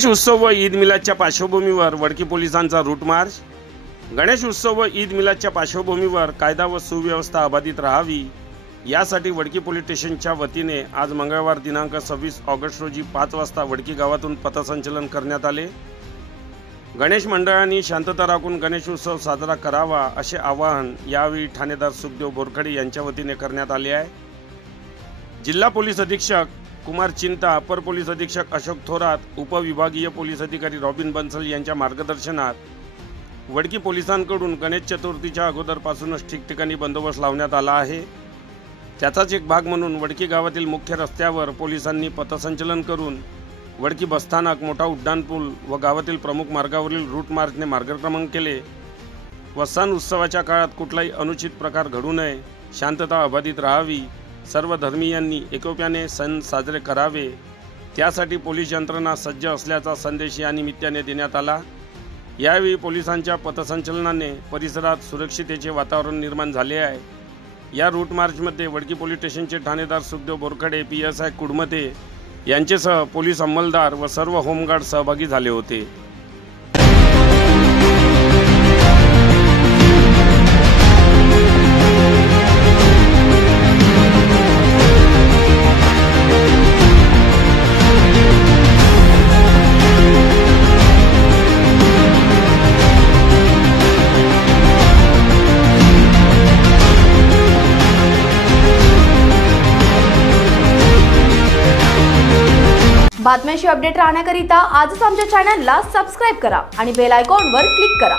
गणेश उत्सव व ईद मिलादच्या पार्श्वभूमीवर वडकी पोलिसांचा रूट मार्च। गणेश उत्सव व ईद मिलादच्या पार्श्वभूमीवर कायदा व सुव्यवस्था अबाधित राहावी यासाठी वडकी पोलीस स्टेशनच्या वतीने आज मंगळवार दिनांक 26 ऑगस्ट रोजी 5 वाजता वडकी गावातून पथसंचलन करण्यात आले। गणेश मंडळांनी शांतता राखून गणेश उत्सव साजरा करावा असे आवाहन यावेळी ठाणेदार सुखदेव बोरखडे यांच्या वतीने करण्यात आले आहे। जिल्हा पोलीस अधीक्षक कुमार चिंता, अपर पोलीस अधीक्षक अशोक थोरात, उपविभागीय पोलीस अधिकारी रॉबिन बन्सल यांच्या मार्गदर्शनात वडकी पोलिसांकडून गणेश चतुर्थीच्या अगोदरपासूनच ठिकठिकाणी बंदोबस्त लावण्यात आला आहे। त्याचाच एक भाग म्हणून वडकी गावातील मुख्य रस्त्यावर पोलिसांनी पथसंचलन करून वडकी बसस्थानक, मोठा उड्डाणपूल व गावातील प्रमुख मार्गावरील रूट मार्चने मार्गक्रमण केले व सण उत्सवाच्या काळात कुठलाही अनुचित प्रकार घडू नये, शांतता अबाधित राहावी, सर्व धर्मीयांनी एकोप्याने सण साजरे करावे त्यासाठी पोलीस यंत्रणा सज्ज असल्याचा संदेश या निमित्ताने देण्यात आला। यावेळी पोलिसांच्या पथसंचलनाने परिसरात सुरक्षिततेचे वातावरण निर्माण झाले आहे। या रूट मार्चमध्ये वडकी पोलीस स्टेशनचे ठाणेदार सुखदेव बोरखडे, PSI कुडमते यांच्यासह पोलीस अंमलदार व सर्व होमगार्ड सहभागी झाले होते। बातम्यांशी अपडेट राहण्याकरिता आजच आमच्या चॅनलला सबस्क्राइब करा आणि बेल आयकॉनवर क्लिक करा।